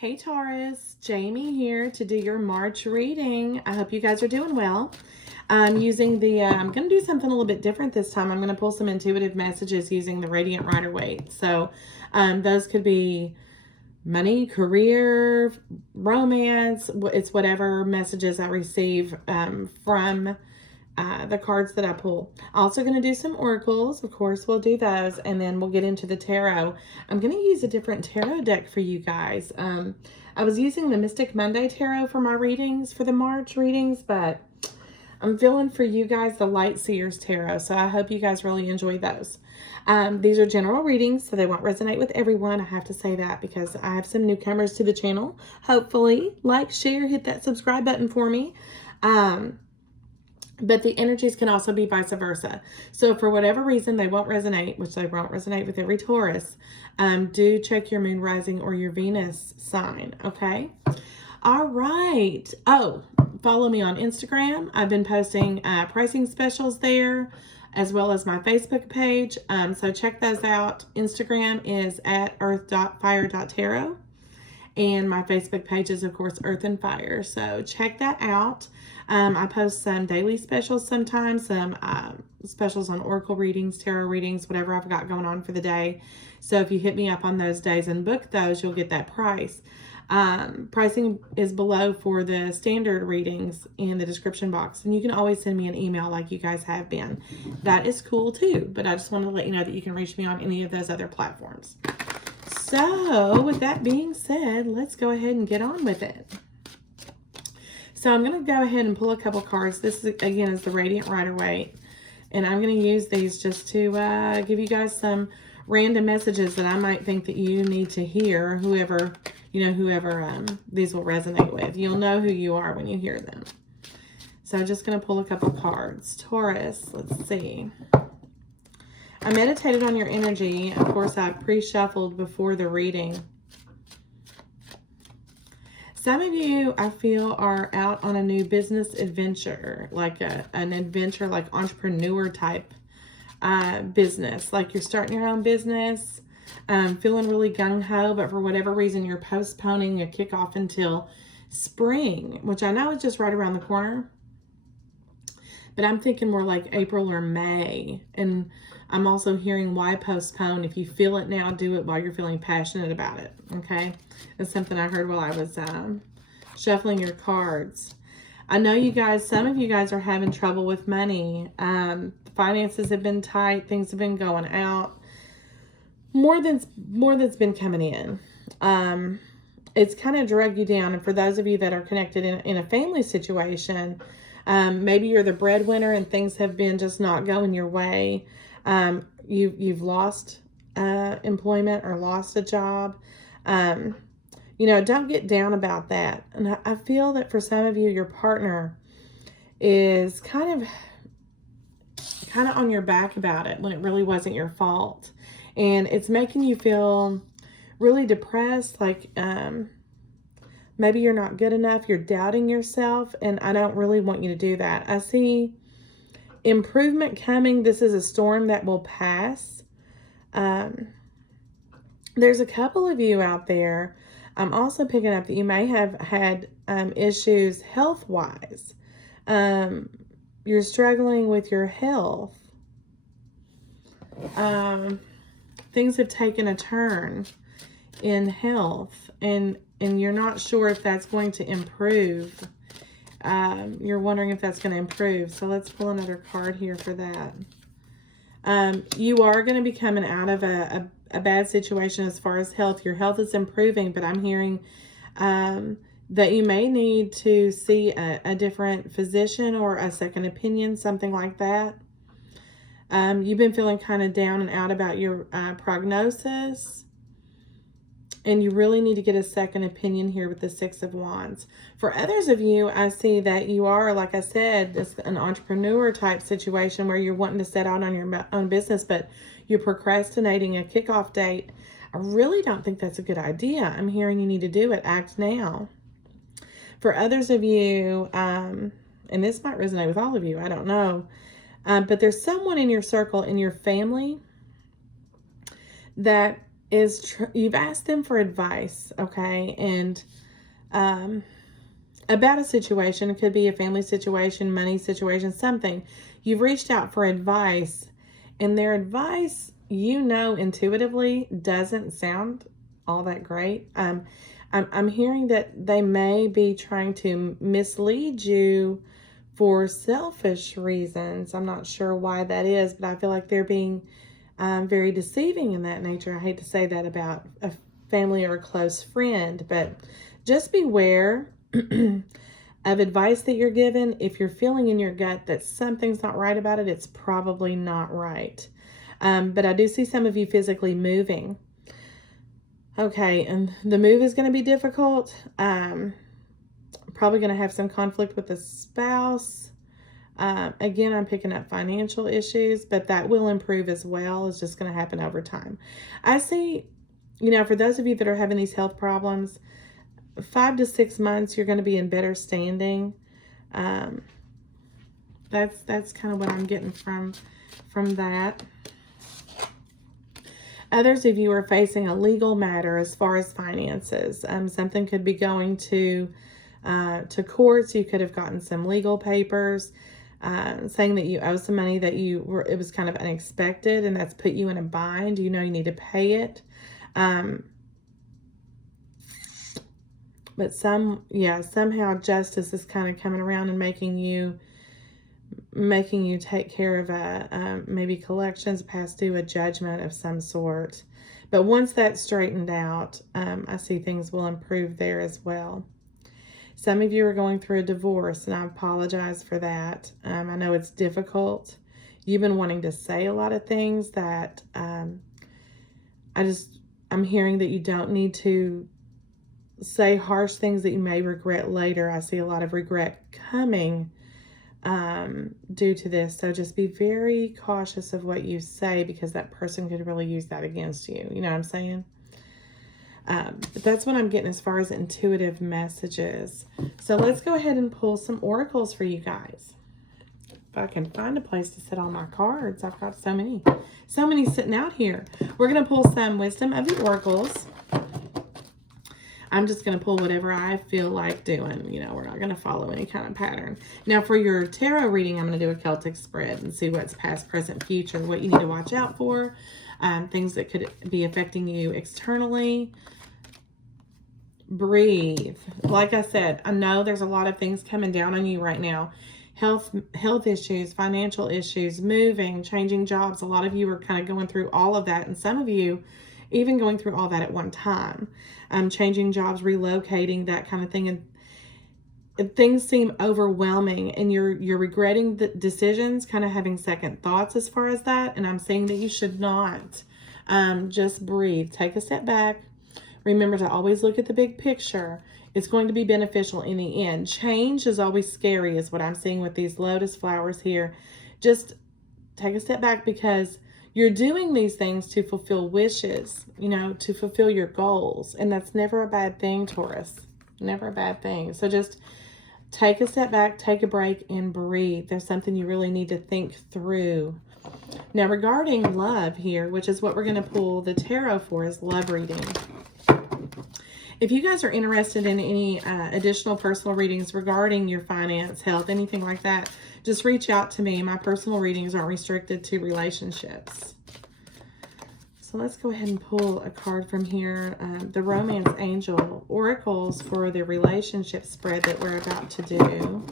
Hey Taurus, Jamie here to do your March reading. I hope you guys are doing well. I'm going to do something a little bit different this time. I'm going to pull some intuitive messages using the Radiant Rider-Waite. So those could be money, career, romance. It's whatever messages I receive from the cards that I pull. Also going to do some oracles. Of course, we'll do those. And then we'll get into the tarot. I'm going to use a different tarot deck for you guys. I was using the Mystic Monday Tarot for my readings, for the March readings, but I'm feeling for you guys the Light Seers Tarot. So I hope you guys really enjoy those. These are general readings, so they won't resonate with everyone. I have to say that because I have some newcomers to the channel. Hopefully, like, share, hit that subscribe button for me. But the energies can also be vice versa. So for whatever reason they won't resonate, which they won't resonate with every Taurus, do check your moon rising or your Venus sign, okay? All right. Oh, follow me on Instagram. I've been posting pricing specials there, as well as my Facebook page. So check those out. Instagram is at earth.fire.tarot. And my Facebook page is, of course, EarthandFire. So check that out. I post some daily specials sometimes, some specials on oracle readings, tarot readings, whatever I've got going on for the day. So if you hit me up on those days and book those, you'll get that price. Pricing is below for the standard readings in the description box. And you can always send me an email like you guys have been. That is cool too. But I just wanted to let you know that you can reach me on any of those other platforms. So with that being said, let's go ahead and get on with it. So I'm going to go ahead and pull a couple cards. This, again, is the Radiant Rider-Waite. And I'm going to use these just to give you guys some random messages that I might think that you need to hear. Whoever these will resonate with. You'll know who you are when you hear them. So I'm just going to pull a couple cards. Taurus, let's see. I meditated on your energy. Of course, I pre-shuffled before the reading. Some of you, I feel, are out on a new business adventure, like an adventure, like entrepreneur type business. Like you're starting your own business, feeling really gung-ho, but for whatever reason, you're postponing a kickoff until spring, which I know is just right around the corner. But I'm thinking more like April or May. And I'm also hearing why postpone. If you feel it now, do it while you're feeling passionate about it. Okay? That's something I heard while I was shuffling your cards. I know you guys, some of you guys are having trouble with money. Finances have been tight. Things have been going out. More than's been coming in. It's kind of dragged you down. And for those of you that are connected in a family situation, maybe you're the breadwinner and things have been just not going your way. You've lost employment or lost a job. Don't get down about that. And I feel that for some of you, your partner is kind of on your back about it when it really wasn't your fault. And it's making you feel really depressed, like maybe you're not good enough, you're doubting yourself, and I don't really want you to do that. I see improvement coming. This is a storm that will pass. There's a couple of you out there. I'm also picking up that you may have had issues health-wise. You're struggling with your health. Things have taken a turn in health, and you're not sure if that's going to improve. You're wondering if that's going to improve. So let's pull another card here for that. You are going to be coming out of a bad situation as far as health. Your health is improving, but I'm hearing that you may need to see a different physician or a second opinion, something like that. You've been feeling kind of down and out about your prognosis. And you really need to get a second opinion here with the Six of Wands. For others of you, I see that you are, like I said, an entrepreneur type situation where you're wanting to set out on your own business, but you're procrastinating a kickoff date. I really don't think that's a good idea. I'm hearing you need to do it. Act now. For others of you, and this might resonate with all of you, I don't know, but there's someone in your circle, in your family, that is you've asked them for advice, okay? And about a situation. It could be a family situation, money situation, something. You've reached out for advice, and their advice, you know, intuitively doesn't sound all that great. I'm hearing that they may be trying to mislead you for selfish reasons. I'm not sure why that is, but I feel like they're being very deceiving in that nature. I hate to say that about a family or a close friend, but just beware of advice that you're given. If you're feeling in your gut that something's not right about it, it's probably not right. But I do see some of you physically moving. Okay, and the move is going to be difficult. Probably going to have some conflict with the spouse. Again, I'm picking up financial issues, but that will improve as well. It's just going to happen over time. I see, you know, for those of you that are having these health problems, 5 to 6 months, you're going to be in better standing. That's kind of what I'm getting from that. Others of you are facing a legal matter as far as finances. Something could be going to courts. You could have gotten some legal papers saying that you owe some money that it was kind of unexpected, and that's put you in a bind. You know you need to pay it. But somehow justice is kind of coming around and making you take care of maybe collections, past due, a judgment of some sort. But once that's straightened out, I see things will improve there as well. Some of you are going through a divorce, and I apologize for that. I know it's difficult. You've been wanting to say a lot of things that I'm hearing that you don't need to say harsh things that you may regret later. I see a lot of regret coming due to this. So just be very cautious of what you say, because that person could really use that against you. You know what I'm saying? But that's what I'm getting as far as intuitive messages. So let's go ahead and pull some oracles for you guys. If I can find a place to set all my cards. I've got so many sitting out here. We're going to pull some wisdom of the oracles. I'm just going to pull whatever I feel like doing. You know, we're not going to follow any kind of pattern. Now, for your tarot reading, I'm going to do a Celtic spread and see what's past, present, future, what you need to watch out for, things that could be affecting you externally. Breathe. Like I said, I know there's a lot of things coming down on you right now. Health issues, financial issues, moving, changing jobs. A lot of you are kind of going through all of that, and some of you even going through all that at one time. Changing jobs, relocating, that kind of thing. And things seem overwhelming, and you're regretting the decisions, kind of having second thoughts as far as that. And I'm saying that you should not. Just breathe. Take a step back. Remember to always look at the big picture. It's going to be beneficial in the end. Change is always scary, is what I'm seeing with these lotus flowers here. Just take a step back, because you're doing these things to fulfill wishes, you know, to fulfill your goals. And that's never a bad thing, Taurus. Never a bad thing. So just take a step back, take a break, and breathe. There's something you really need to think through. Now, regarding love here, which is what we're going to pull the tarot for, is love reading. If you guys are interested in any additional personal readings regarding your finance, health, anything like that, just reach out to me. My personal readings aren't restricted to relationships. So let's go ahead and pull a card from here. The Romance Angel oracles for the relationship spread that we're about to do.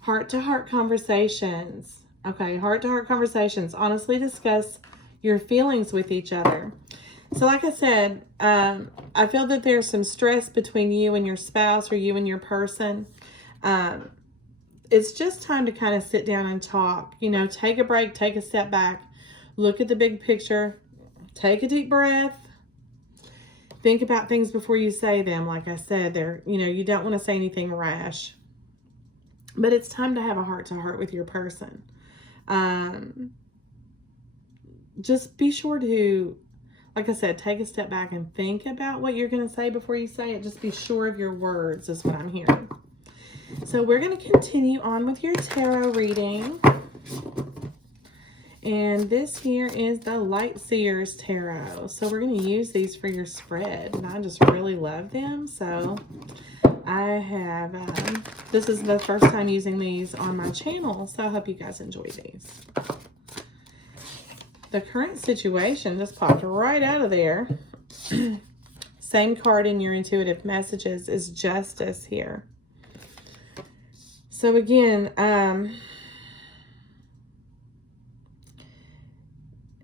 Heart-to-heart conversations. Okay, heart-to-heart conversations. Honestly discuss your feelings with each other. So like I said, I feel that there's some stress between you and your spouse, or you and your person. It's just time to kind of sit down and talk. You know, take a break, take a step back, look at the big picture, take a deep breath, think about things before you say them. Like I said, you don't want to say anything rash, but it's time to have a heart-to-heart with your person. Just be sure to, like I said, take a step back and think about what you're going to say before you say it. Just be sure of your words is what I'm hearing. So we're going to continue on with your tarot reading. And this here is the Light Seers Tarot. So we're going to use these for your spread. And I just really love them. So I have, this is the first time using these on my channel. So I hope you guys enjoy these. The current situation just popped right out of there. Same card in your intuitive messages is Justice here. So again,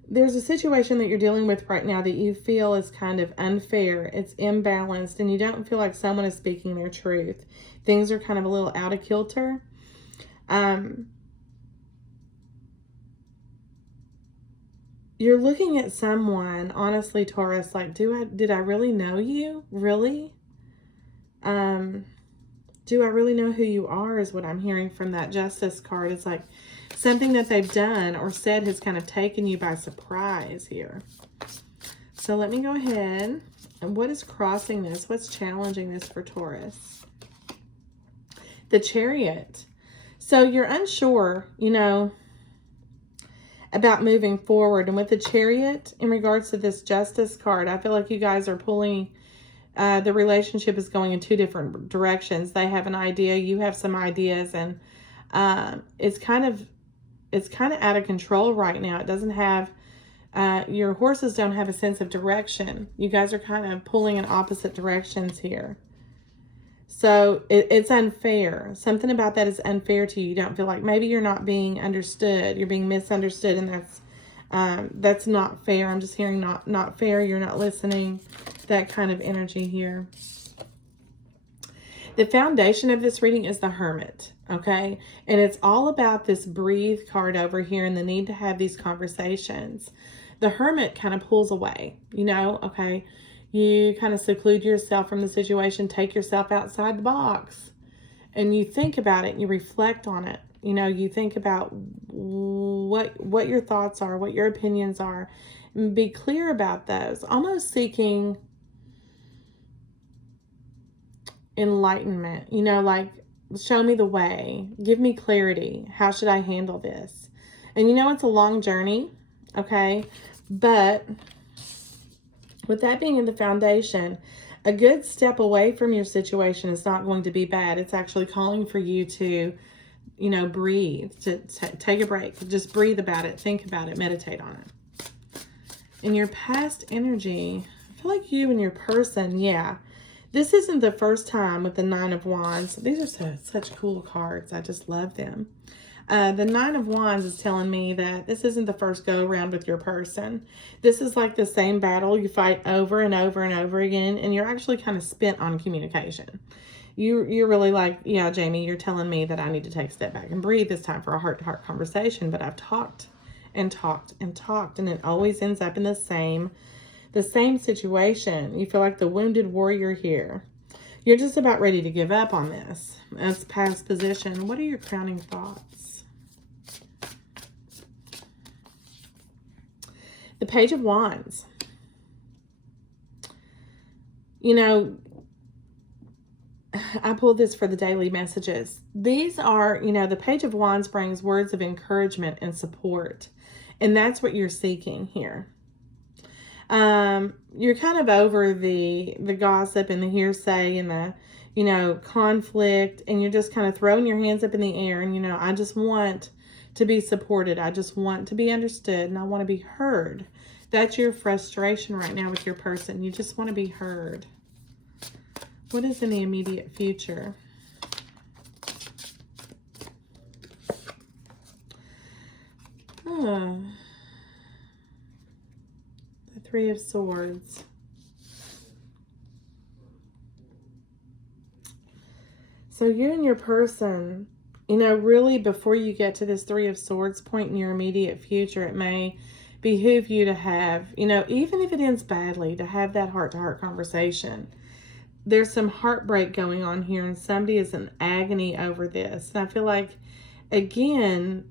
there's a situation that you're dealing with right now that you feel is kind of unfair. It's imbalanced and you don't feel like someone is speaking their truth. Things are kind of a little out of kilter. You're looking at someone, honestly, Taurus, like, did I really know you? Really? Do I really know who you are is what I'm hearing from that Justice card. It's like something that they've done or said has kind of taken you by surprise here. So let me go ahead. And what is crossing this? What's challenging this for Taurus? The Chariot. So you're unsure, you know, about moving forward. And with the Chariot, in regards to this Justice card, I feel like you guys are pulling, the relationship is going in two different directions. They have an idea, you have some ideas, and it's kind of out of control right now. It doesn't have, your horses don't have a sense of direction. You guys are kind of pulling in opposite directions here. So it's unfair. Something about that is unfair to you. You don't feel like, maybe you're not being understood. You're being misunderstood, and that's not fair. I'm just hearing not fair. You're not listening. That kind of energy here. The foundation of this reading is the Hermit, okay? And it's all about this breathe card over here and the need to have these conversations. The Hermit kind of pulls away, you know, okay? You kind of seclude yourself from the situation, take yourself outside the box, and you think about it, and you reflect on it. You know, you think about what your thoughts are, what your opinions are, and be clear about those. Almost seeking enlightenment, you know, like, show me the way, give me clarity. How should I handle this? And you know, it's a long journey, okay? But with that being in the foundation, a good step away from your situation is not going to be bad. It's actually calling for you to, you know, breathe, to take a break, just breathe about it, think about it, meditate on it. In your past energy, I feel like you and your person, yeah, this isn't the first time with the Nine of Wands. These are such cool cards. I just love them. The Nine of Wands is telling me that this isn't the first go around with your person. This is like the same battle you fight over and over and over again, and you're actually kind of spent on communication. You're really like, yeah, Jamie, you're telling me that I need to take a step back and breathe this time for a heart-to-heart conversation, but I've talked and talked and talked, and it always ends up in the same situation. You feel like the wounded warrior here. You're just about ready to give up on this. That's past position. What are your crowning thoughts? The Page of Wands. You know, I pulled this for the daily messages. These are, you know, the Page of Wands brings words of encouragement and support. And that's what you're seeking here. You're kind of over the gossip and the hearsay and the, you know, conflict, and you're just kind of throwing your hands up in the air. And, you know, I just want to be supported. I just want to be understood, and I want to be heard. That's your frustration right now with your person. You just want to be heard. What is in the immediate future? Oh. The Three of Swords. So you and your person, you know, really before you get to this Three of Swords point in your immediate future, it may behoove you to have, you know, even if it ends badly, to have that heart-to-heart conversation. There's some heartbreak going on here, and somebody is in agony over this. And I feel like, again,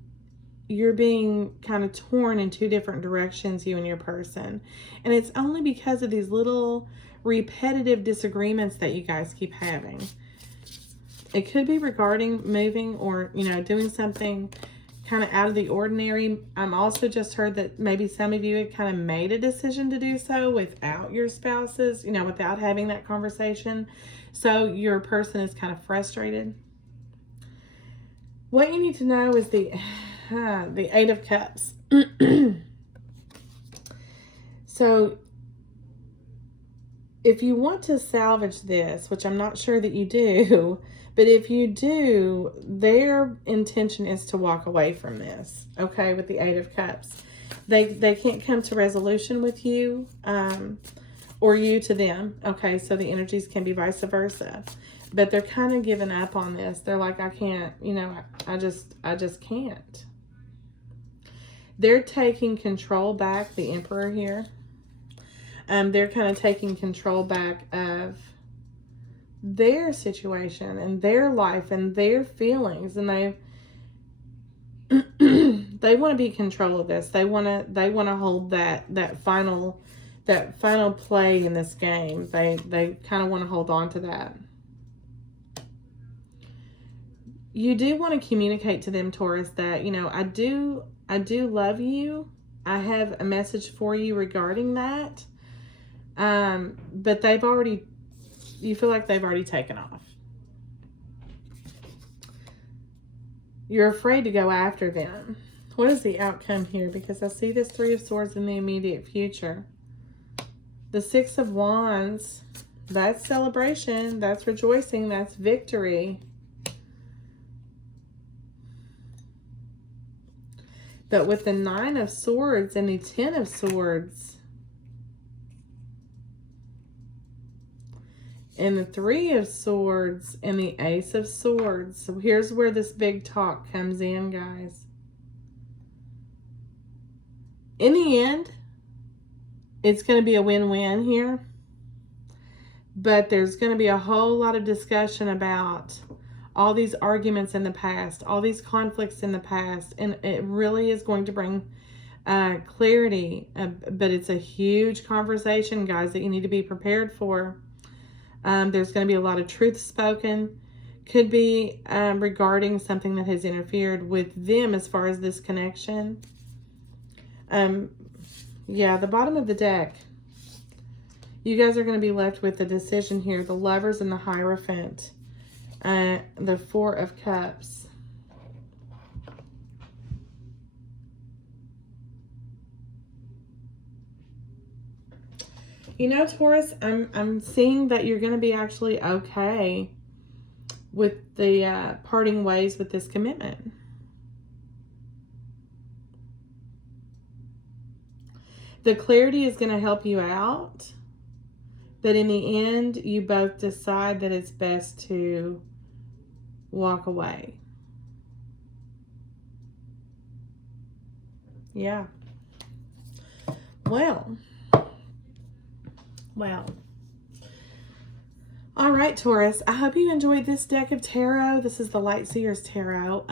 you're being kind of torn in two different directions, you and your person. And it's only because of these little repetitive disagreements that you guys keep having. It could be regarding moving or, you know, doing something kind of out of the ordinary. I'm also just heard that maybe some of you had kind of made a decision to do so without your spouses, you know, without having that conversation. So your person is kind of frustrated. What you need to know is the Eight of Cups. So if you want to salvage this, which I'm not sure that you do, but if you do, their intention is to walk away from this, okay, with the Eight of Cups. They can't come to resolution with you, or you to them, okay? So the energies can be vice versa. But they're kind of giving up on this. They're like, I can't, you know, I just can't. They're taking control back, the Emperor here. They're kind of taking control back of their situation and their life and their feelings, and they want to be in control of this. They want to hold that final play in this game. They kind of want to hold on to that. You do want to communicate to them, Taurus, that, you know, I do love you. I have a message for you regarding that. But you feel like they've already taken off. You're afraid to go after them. What is the outcome here? Because I see this Three of Swords in the immediate future. The Six of Wands, that's celebration, that's rejoicing, that's victory. But with the Nine of Swords and the Ten of Swords and the Three of Swords and the Ace of Swords. So here's where this big talk comes in, guys. In the end, it's going to be a win-win here. But there's going to be a whole lot of discussion about all these arguments in the past, all these conflicts in the past. And it really is going to bring clarity. But it's a huge conversation, guys, that you need to be prepared for. There's going to be a lot of truth spoken. Could be regarding something that has interfered with them as far as this connection. Yeah, the bottom of the deck. You guys are going to be left with the decision here. The Lovers and the Hierophant. The Four of Cups. You know, Taurus, I'm seeing that you're going to be actually okay with the parting ways with this commitment. The clarity is going to help you out. But in the end, you both decide that it's best to walk away. Yeah. Well. All right, Taurus. I hope you enjoyed this deck of tarot. This is the Light Seers Tarot.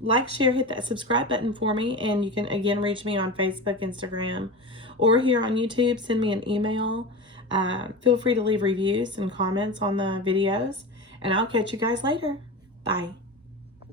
Like, share, hit that subscribe button for me. And you can, again, reach me on Facebook, Instagram, or here on YouTube. Send me an email. Feel free to leave reviews and comments on the videos. And I'll catch you guys later. Bye.